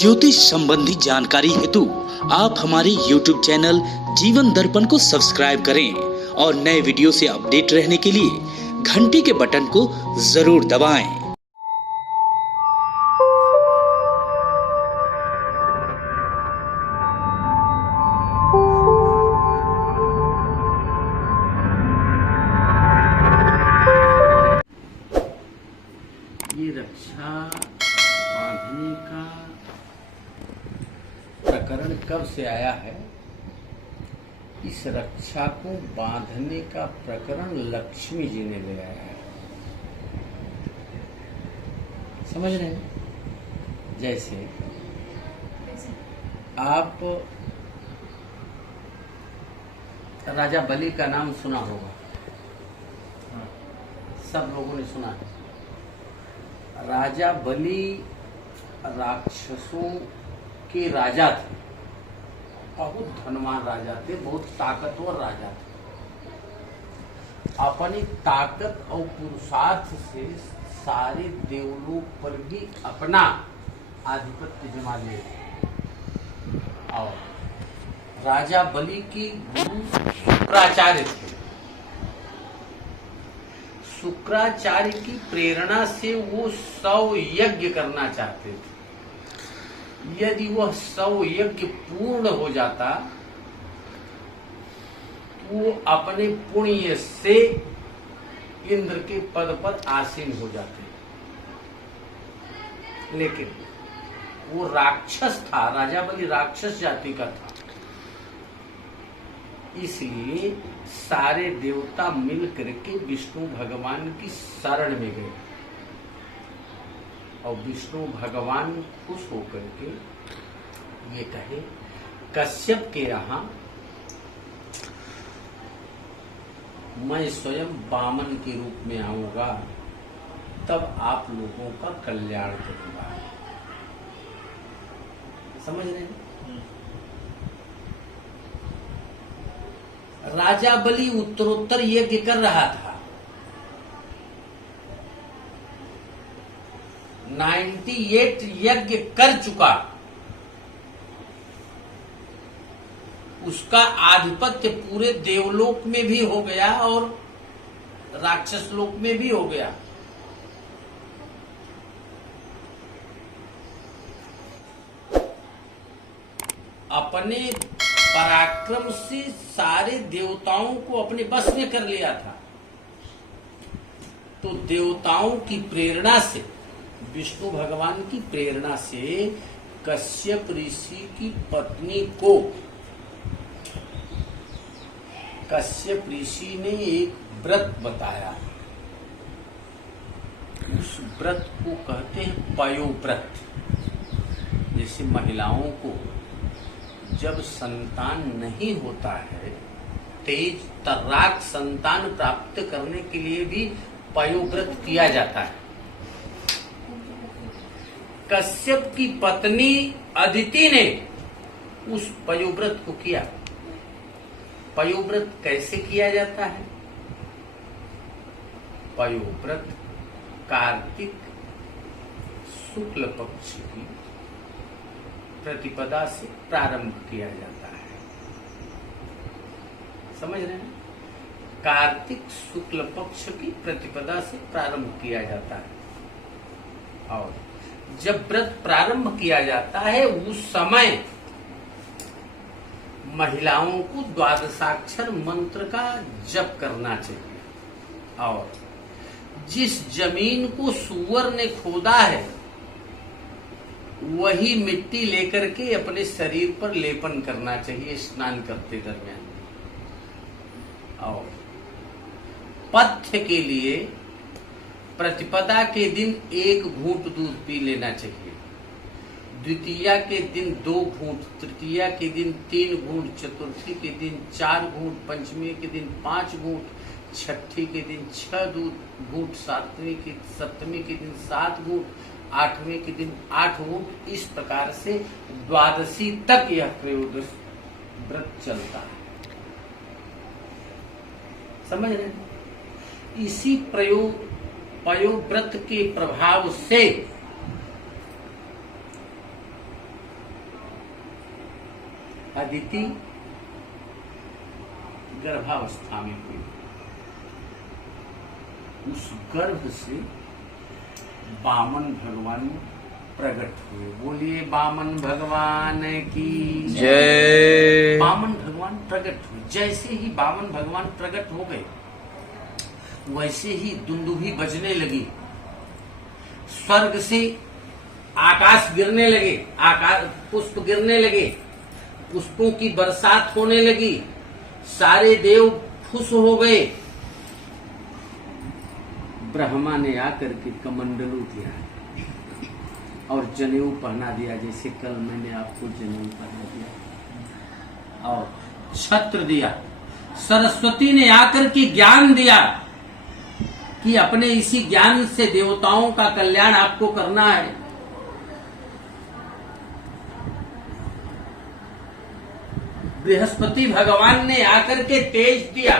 ज्योतिष संबंधी जानकारी हेतु आप हमारे YouTube चैनल जीवन दर्पण को सब्सक्राइब करें और नए वीडियो से अपडेट रहने के लिए घंटी के बटन को जरूर दबाएं। ये रक्षा बांधने का प्रकरण कब से आया है? इस रक्षा को बांधने का प्रकरण लक्ष्मी जी ने ले आया है। समझ रहे हैं? जैसे आप राजा बलि का नाम सुना होगा, सब लोगों ने सुना है। राजा बलि राक्षसों के राजा थे, बहुत धनवान राजा थे, बहुत ताकतवर राजा थे। अपनी ताकत और पुरुषार्थ से सारे देवलोक पर भी अपना आधिपत्य जमा ले। और राजा बलि की गुरु शुक्राचार्य थे। शुक्राचार्य की प्रेरणा से वो 100 यज्ञ करना चाहते थे। यदि वह 100 यज्ञ पूर्ण हो जाता तो वो अपने पुण्य से इंद्र के पद पर आसीन हो जाते। लेकिन वो राक्षस था, राजा बलि राक्षस जाति का था। इसलिए सारे देवता मिल करके विष्णु भगवान की शरण में गए और विष्णु भगवान खुश होकर के ये कहे, कश्यप के यहाँ मैं स्वयं वामन के रूप में आऊंगा, तब आप लोगों का कल्याण करूंगा। समझ रहे हैं? राजा बलि उत्तरोत्तर यज्ञ कर रहा था। 98 यज्ञ कर चुका। उसका आधिपत्य पूरे देवलोक में भी हो गया और राक्षस लोक में भी हो गया। अपने पराक्रम से सारे देवताओं को अपने बस में कर लिया था। तो देवताओं की प्रेरणा से, विष्णु भगवान की प्रेरणा से कश्यप ऋषि की पत्नी को कश्यप ऋषि ने एक व्रत बताया। उस व्रत को कहते हैं पयोव्रत। जैसे महिलाओं को जब संतान नहीं होता है, तेज तर्राक संतान प्राप्त करने के लिए भी पयोव्रत किया जाता है। कश्यप की पत्नी अदिति ने उस पयोव्रत को किया। पयोव्रत कैसे किया जाता है? पयोव्रत कार्तिक शुक्ल पक्ष की प्रतिपदा से प्रारंभ किया जाता है। समझ रहे हैं? कार्तिक शुक्ल पक्ष की प्रतिपदा से प्रारंभ किया जाता है। और जब व्रत प्रारंभ किया जाता है, उस समय महिलाओं को द्वादशाक्षर मंत्र का जप करना चाहिए। और जिस जमीन को सूअर ने खोदा है, वही मिट्टी लेकर के अपने शरीर पर लेपन करना चाहिए स्नान करते दरमियान। और पथ्य के लिए प्रतिपदा के दिन 1 घूंट दूध पी लेना चाहिए। द्वितीया के दिन 2 घूंट, तृतीया के दिन 3 घूंट, चतुर्थी के दिन 4 घूंट, पंचमी के दिन 5 घूंट, छठी के दिन 6 घूंट, सप्तमी के दिन 7 घूंट, 8वें के दिन 8 घूंट। इस प्रकार से द्वादशी तक यह त्रयोदश व्रत चलता है। समझ रहे हैं? इसी पयोव्रत के प्रभाव से अदिति गर्भावस्था में हुई। उस गर्भ से वामन भगवान प्रकट हुए। बोलिए वामन भगवान की जय। वामन भगवान प्रकट हुए। जैसे ही वामन भगवान प्रकट हो गए वैसे ही दुंदुभी बजने लगी, स्वर्ग से आकाश गिरने लगे, आकाश पुष्प गिरने लगे, पुष्पों की बरसात होने लगी, सारे देव खुश हो गए। ब्रह्मा ने आकर के कमंडलू दिया और जनेऊ पहना दिया, जैसे कल मैंने आपको जनेऊ पहना दिया, और छत्र दिया। सरस्वती ने आकर के ज्ञान दिया कि अपने इसी ज्ञान से देवताओं का कल्याण आपको करना है। बृहस्पति भगवान ने आकर के तेज दिया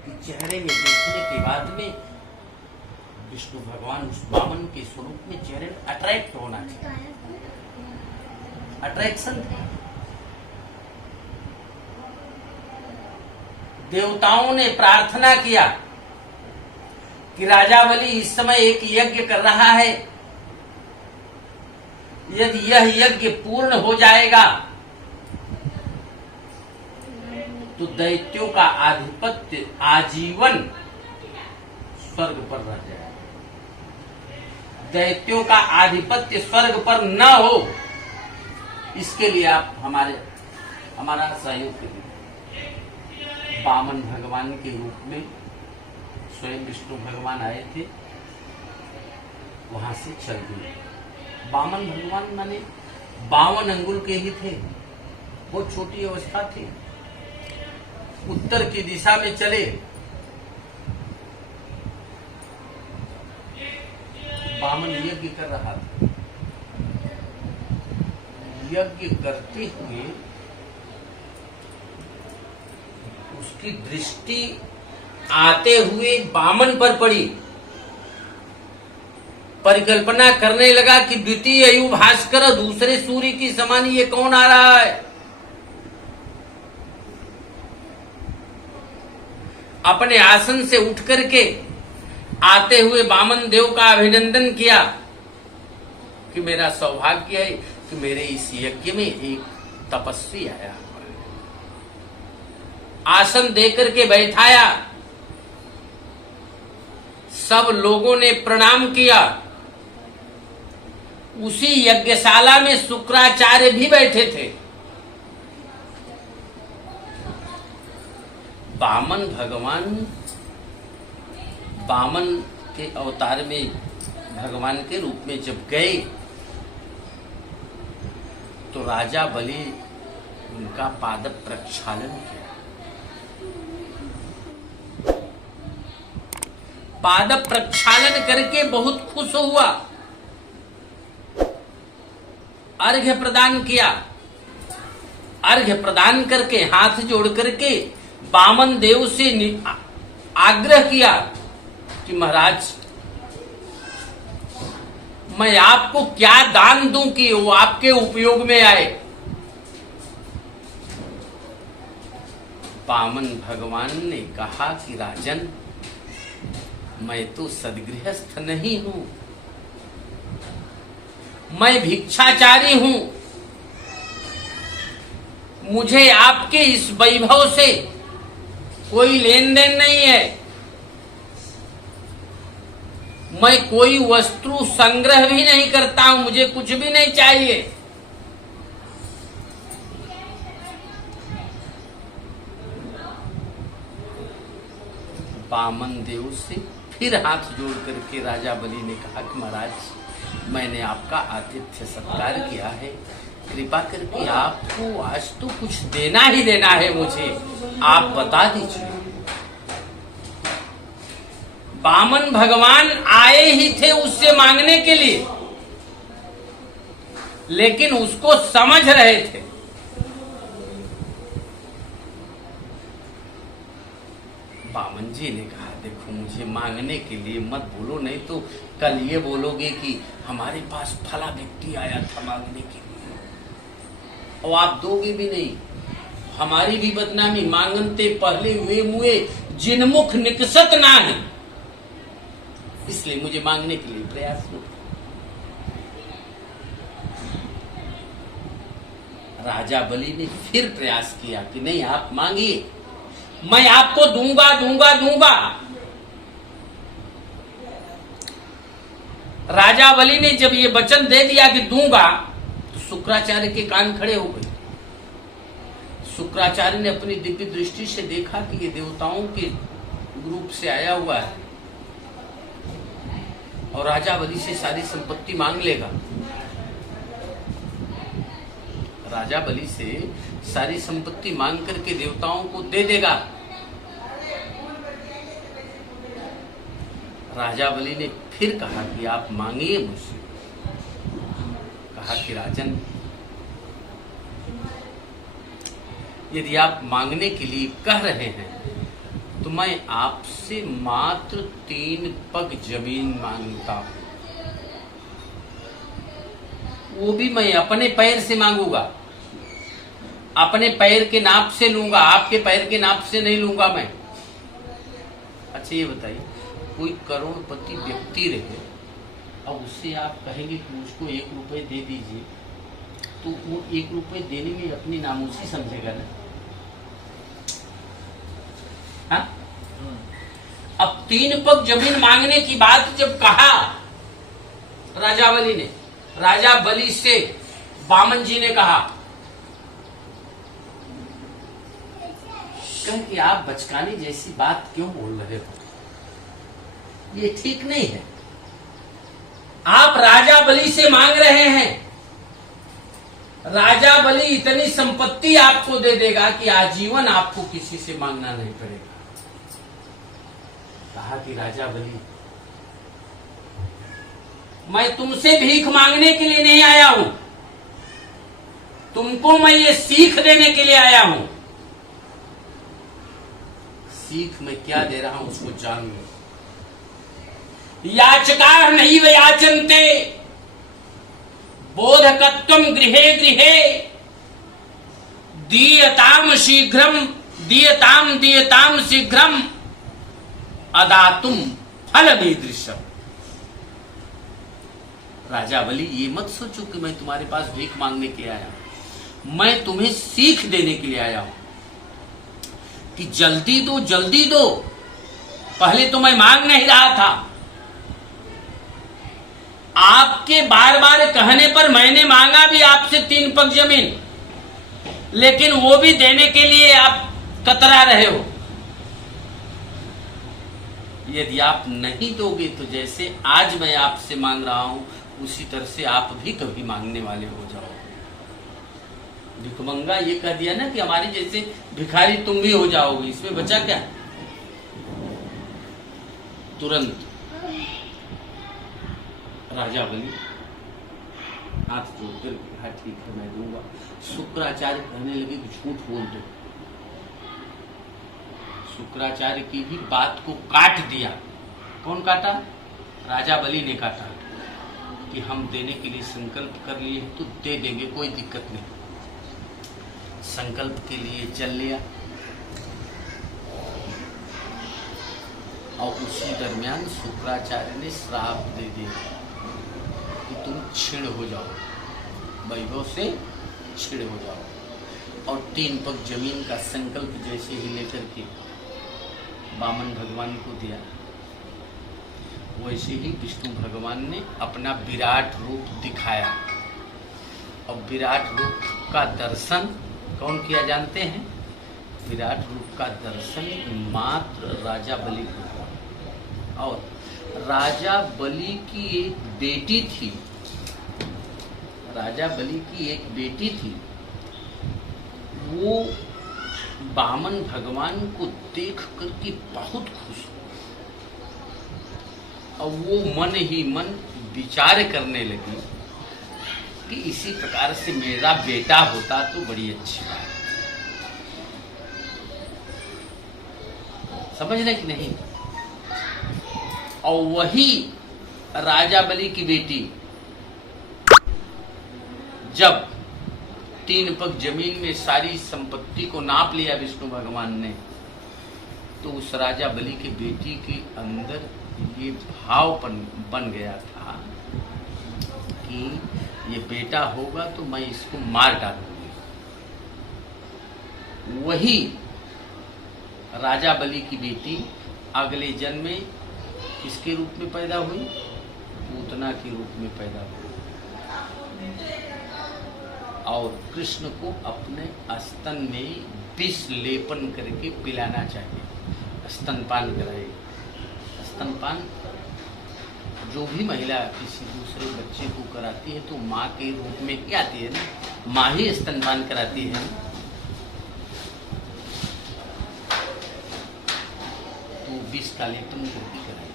कि चेहरे में देखने के बाद में विष्णु भगवान उस वामन के स्वरूप में चेहरे में अट्रैक्ट होना चाहिए, अट्रैक्शन। देवताओं ने प्रार्थना किया कि राजा बलि इस समय एक यज्ञ कर रहा है, यदि यह यज्ञ पूर्ण हो जाएगा तो दैत्यों का आधिपत्य आजीवन स्वर्ग पर रह जाएगा। दैत्यों का आधिपत्य स्वर्ग पर न हो, इसके लिए आप हमारा सहयोग करिए। वामन भगवान के रूप में स्वयं विष्णु भगवान आए थे, वहां से चल गए। वामन भगवान माने 52 अंगुल के ही थे, बहुत छोटी अवस्था थी। उत्तर की दिशा में चले, वामन यज्ञ कर रहा था। यज्ञ करते हुए उसकी दृष्टि आते हुए वामन पर पड़ी। परिकल्पना करने लगा कि द्वितीय अयु भास्कर, दूसरे सूर्य की समान ये कौन आ रहा है। अपने आसन से उठ करके आते हुए वामन देव का अभिनंदन किया कि मेरा सौभाग्य है कि मेरे इस यज्ञ में एक तपस्वी आया। आसन देकर के बैठाया, सब लोगों ने प्रणाम किया। उसी यज्ञशाला में शुक्राचार्य भी बैठे थे। वामन भगवान वामन के अवतार में भगवान के रूप में जब गए तो राजा बलि उनका पाद प्रक्षालन किया। पाद प्रक्षालन करके बहुत खुश हुआ, अर्घ्य प्रदान किया। अर्घ्य प्रदान करके हाथ जोड़ करके वामन देव से आग्रह किया कि महाराज, मैं आपको क्या दान दूं कि वो आपके उपयोग में आए। वामन भगवान ने कहा कि राजन, मैं तो सद्गृहस्थ नहीं हूं, मैं भिक्षाचारी हूं। मुझे आपके इस वैभव से कोई लेन देन नहीं है। मैं कोई वस्तु संग्रह भी नहीं करता हूं, मुझे कुछ भी नहीं चाहिए। वामन देव से फिर हाथ जोड़ करके राजा बलि ने कहा कि महाराज, मैंने आपका आतिथ्य सत्कार किया है, कृपा करके आपको आज तो कुछ देना ही देना है मुझे, आप बता दीजिए। वामन भगवान आए ही थे उससे मांगने के लिए, लेकिन उसको समझ रहे थे। वामन जी ने कहा, देखो मुझे मांगने के लिए मत बोलो, नहीं तो कल ये बोलोगे कि हमारे पास फला व्यक्ति आया था मांगने के लिए। और आप दोगे भी नहीं, हमारी भी बदनामी। मांगनते पहले हुए मुए जिनमुख निकसत ना है, इसलिए मुझे मांगने के लिए प्रयास मत। राजा बलि ने फिर प्रयास किया कि नहीं, आप मांगिए, मैं आपको दूंगा दूंगा दूंगा। राजा बलि ने जब ये वचन दे दिया कि दूंगा, तो शुक्राचार्य के कान खड़े हो गए। शुक्राचार्य ने अपनी दिव्य दृष्टि से देखा कि ये देवताओं के रूप से आया हुआ है और राजा बलि से सारी संपत्ति मांग लेगा। राजा बलि से सारी संपत्ति मांग करके देवताओं को दे देगा। राजा बलि ने फिर कहा कि आप मांगिए मुझसे। कहा कि राजन, यदि आप मांगने के लिए कह रहे हैं तो मैं आपसे मात्र 3 पग जमीन मांगता हूं, वो भी मैं अपने पैर से मांगूंगा, अपने पैर के नाप से लूंगा, आपके पैर के नाप से नहीं लूंगा मैं। अच्छा ये बताइए, कोई करोड़पति व्यक्ति रहे और उससे आप कहेंगे कि मुझको 1 रुपए दे दीजिए, तो वो 1 रुपए देने में अपनी नामूसी समझेगा ना। हाँ? अब 3 पग जमीन मांगने की बात जब कहा राजा बलि ने, राजा बलि से वामन जी ने कहा कि आप बचकाने जैसी बात क्यों बोल रहे हो, ये ठीक नहीं है। आप राजा बलि से मांग रहे हैं, राजा बलि इतनी संपत्ति आपको दे देगा कि आजीवन आपको किसी से मांगना नहीं पड़ेगा। कहा कि राजा बलि, मैं तुमसे भीख मांगने के लिए नहीं आया हूं, तुमको मैं ये सीख देने के लिए आया हूं। सीख मैं क्या दे रहा हूं उसको जान लो। याचका नहीं वे याचनते, बोधकत्वम गृहे गृहे, दीयताम शीघ्रम दीयताम शीघ्रम, अदातुम फल मीदृशम। राजा बलि, ये मत सोचो कि मैं तुम्हारे पास भीख मांगने के लिए आया हूं, मैं तुम्हें सीख देने के लिए आया हूं कि जल्दी दो जल्दी दो। पहले तो मैं मांग नहीं रहा था, आपके बार बार कहने पर मैंने मांगा भी आपसे 3 पग जमीन, लेकिन वो भी देने के लिए आप कतरा रहे हो। यदि आप नहीं दोगे तो जैसे आज मैं आपसे मांग रहा हूं, उसी तरह से आप भी कभी मांगने वाले हो जाओ। भिखमंगा ये कह दिया ना कि हमारी जैसे भिखारी तुम भी हो जाओगे, इसमें बचा क्या। तुरंत राजा बलि हाथ जोड़कर कहा ठीक है मैं दूंगा। शुक्राचार्य कहने लगे कि झूठ बोल दो। शुक्राचार्य की भी बात को काट दिया। कौन काटा? राजा बलि ने काटा कि हम देने के लिए संकल्प कर लिए तो दे देंगे, कोई दिक्कत नहीं। संकल्प के लिए चल लिया और उसी दरमियान शुक्राचार्य ने श्राप दे दिया कि तुम क्षीण हो जाओ, वैभव से क्षीण हो जाओ। और 3 पग जमीन का संकल्प जैसे ही लेकर के वामन भगवान को दिया, वैसे ही विष्णु भगवान ने अपना विराट रूप दिखाया। और विराट रूप का दर्शन कौन किया जानते हैं? विराट रूप का दर्शन मात्र राजा बलि को हुआ। और राजा बलि की एक बेटी थी, राजा बलि की एक बेटी थी, वो वामन भगवान को देख करके बहुत खुश हुई और वो मन ही मन विचार करने लगी कि इसी प्रकार से मेरा बेटा होता तो बड़ी अच्छी बात। समझ रहे कि नहीं? और वही राजा बलि की बेटी जब 3 पग जमीन में सारी संपत्ति को नाप लिया विष्णु भगवान ने, तो उस राजा बलि के बेटी के अंदर ये भाव बन गया था कि ये बेटा होगा तो मैं इसको मार डालूंगी। वही राजा बलि की बेटी अगले जन्म में किसके रूप में पैदा हुई? पूतना के रूप में पैदा हुई। और कृष्ण को अपने स्तन में विष लेपन करके पिलाना चाहिए, स्तनपान कराए। स्तनपान जो भी महिला किसी दूसरे बच्चे को कराती है तो माँ के रूप में ही आती है ना, माँ ही स्तनपान कराती है। तो विष का लेपन करके कराए।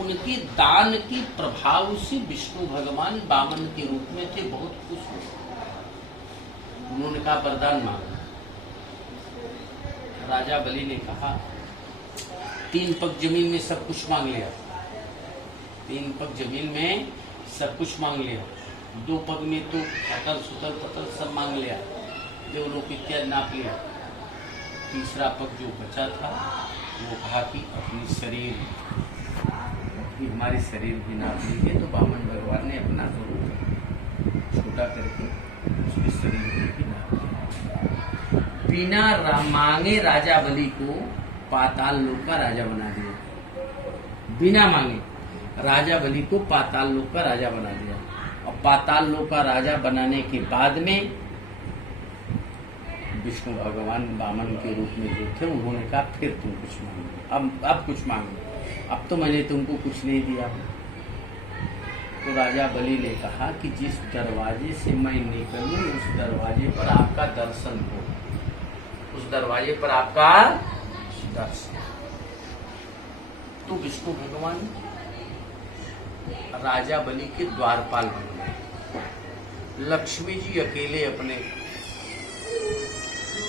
उनके दान के प्रभाव से विष्णु भगवान वामन के रूप में थे, बहुत खुश हुए। उन्होंने कहा वरदान मांगा। राजा बलि ने कहा 3 पग जमीन में सब कुछ मांग लिया, 3 पग जमीन में सब कुछ मांग लिया, 2 पग में तो अतल सुतल पतल सब मांग लिया, देवलोक इत्यादि नाप लिया। तीसरा पग जो बचा था वो कहा कि अपनी शरीर, हमारी शरीर भी नाप ली है। तो वामन भगवान ने अपना स्वरूप छोटा करके उसके शरीर को भी नाप लिया। बिना मांगे राजा बलि को पाताल लोक का राजा बना दिया। बिना मांगे राजा बलि को पाताल लोक का राजा बना दिया। और पाताल लोक का राजा बनाने के बाद में विष्णु भगवान वामन के रूप में जो थे, उन्होंने कहा फिर तुम कुछ मांगो, अब कुछ मांगो, अब तो मैंने तुमको कुछ नहीं दिया। तो राजा बलि ने कहा कि जिस दरवाजे से मैं निकलूं उस दरवाजे पर आपका दर्शन हो, उस दरवाजे पर आपका दर्शन। तो विष्णु भगवान राजा बलि के द्वारपाल बन गए। लक्ष्मी जी अकेले अपने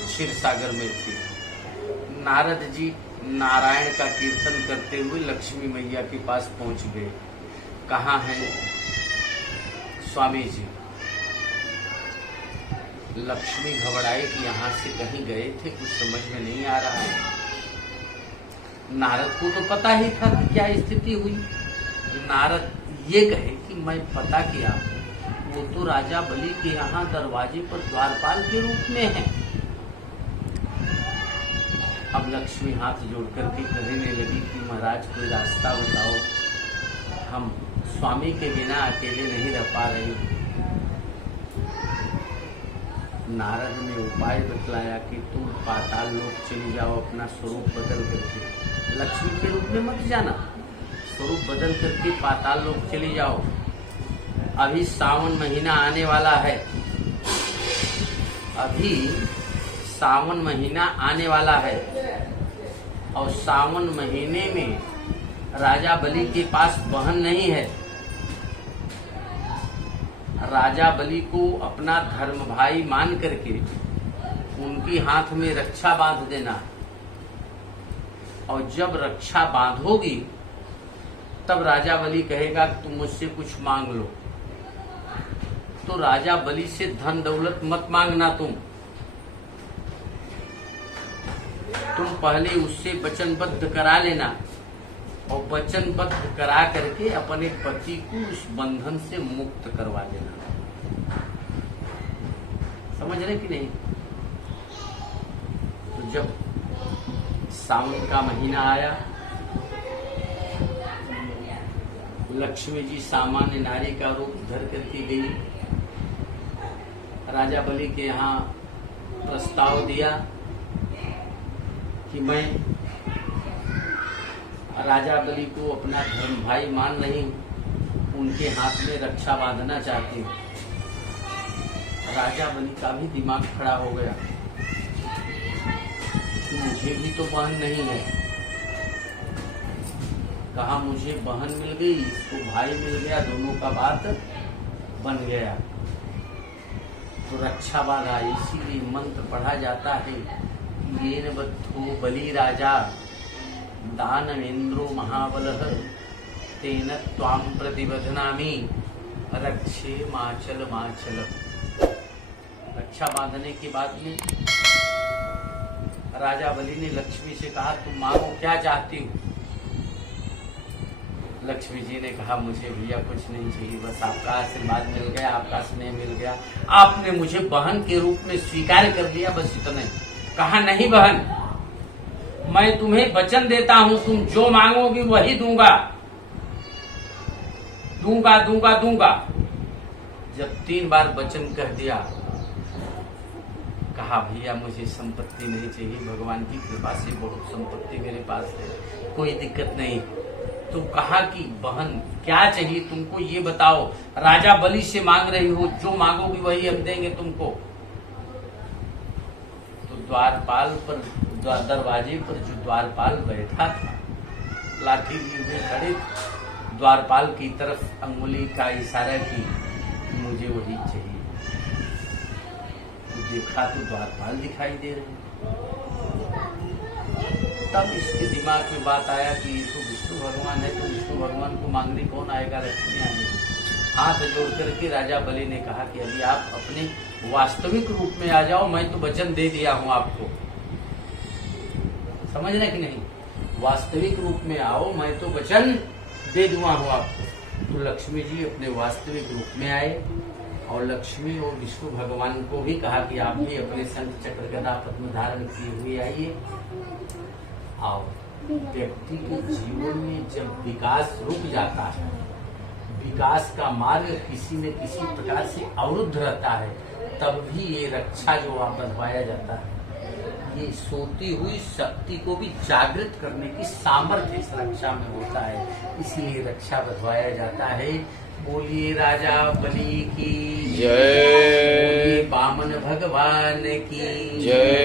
क्षीर सागर में थे। नारद जी नारायण का कीर्तन करते हुए लक्ष्मी मैया के पास पहुंच गए। कहाँ हैं स्वामी जी? लक्ष्मी घबराए कि यहाँ से कहीं गए थे, कुछ समझ में नहीं आ रहा है। नारद को तो पता ही था कि क्या स्थिति हुई। नारद ये कहे कि मैं पता किया, वो तो राजा बलि के यहाँ दरवाजे पर द्वारपाल के रूप में है। अब लक्ष्मी हाथ जोड़ करके कहने लगी कि महाराज कोई रास्ता बताओ, हम स्वामी के बिना अकेले नहीं रह पा रहे। नारद ने उपाय बतलाया कि तुम पाताल लोक चली जाओ, अपना स्वरूप बदल करके। लक्ष्मी के रूप में मत जाना, स्वरूप बदल करके पाताल लोक चली जाओ। अभी सावन महीना आने वाला है, अभी सावन महीना आने वाला है। और सावन महीने में राजा बलि के पास बहन नहीं है। राजा बलि को अपना धर्म भाई मान करके उनकी हाथ में रक्षा बांध देना। और जब रक्षा बांधोगी तब राजा बलि कहेगा तुम मुझसे कुछ मांग लो। तो राजा बलि से धन दौलत मत मांगना, तुम पहले उससे वचनबद्ध करा लेना और वचनबद्ध करा करके अपने पति को उस बंधन से मुक्त करवा देना। समझ रहे कि नहीं? तो जब सावन का महीना आया, लक्ष्मी जी सामान्य नारी का रूप धर करके गई। राजा बलि के यहाँ प्रस्ताव दिया कि मैं राजा बलि को अपना धर्म भाई मान रही हूँ, उनके हाथ में रक्षा बांधना चाहती हूँ। राजा बलि का भी दिमाग खड़ा हो गया कि मुझे भी तो बहन नहीं है। कहा मुझे बहन मिल गई, इसको भाई मिल गया, दोनों का बात बन गया। तो रक्षा बांधा। इसीलिए मंत्र पढ़ा जाता है, येन बद्धो बलि राजा दानवेन्द्रो महाबलः तेन त्वां प्रतिबध्नामि रक्षे माचल माचल। रक्षा बांधने के बाद में राजा बलि ने लक्ष्मी से कहा, तुम मांगो, क्या चाहती हो? लक्ष्मी जी ने कहा, मुझे भैया कुछ नहीं चाहिए, बस आपका आशीर्वाद मिल गया, आपका स्नेह मिल गया, आपने मुझे बहन के रूप में स्वीकार कर लिया, बस इतना ही। कहा, नहीं बहन, मैं तुम्हें वचन देता हूं, तुम जो मांगोगी वही दूंगा, दूंगा दूंगा दूंगा। जब 3 बार वचन कह दिया, कहा, भैया मुझे संपत्ति नहीं चाहिए, भगवान की कृपा से बहुत संपत्ति मेरे पास है, कोई दिक्कत नहीं। तो कहा कि बहन क्या चाहिए तुमको, ये बताओ, राजा बलि से मांग रही हो, जो मांगोगी वही हम देंगे तुमको। तो द्वारपाल पर, दरवाजे पर जो द्वारपाल बैठा था, लाठी लिए हुए खड़े, द्वारपाल की तरफ अंगुली का इशारा की, मुझे वही चाहिए। तो देखा तो द्वारपाल दिखाई दे रहे। तब इसके दिमाग में बात आया कि ये तो विष्णु भगवान है, तो विष्णु भगवान को मांगने कौन आएगा, लक्ष्मी आएगी। हाथ जोड़ करके राजा बलि ने कहा कि अभी आप अपने वास्तविक रूप में आ जाओ, मैं तो वचन दे दिया हूं आपको, समझ रहे कि नहीं, वास्तविक रूप में आओ, मैं तो वचन दे दूंगा हूं आपको। तो लक्ष्मी जी अपने वास्तविक रूप में आए और लक्ष्मी और विष्णु भगवान को भी कहा कि आप भी अपने शंख चक्र गदा पद्म धारण किए हुए आइए। आओ, व्यक्ति के जीवन में जब विकास रुक जाता है, विकास का मार्ग किसी न किसी प्रकार से अवरुद्ध रहता है, तब भी ये रक्षा जो बंधवाया जाता है, ये सोती हुई शक्ति को भी जागृत करने की सामर्थ्य इस रक्षा में होता है, इसलिए रक्षा बंधवाया जाता है। बोलिए राजा बलि की जय, बोलिए वामन भगवान की जय।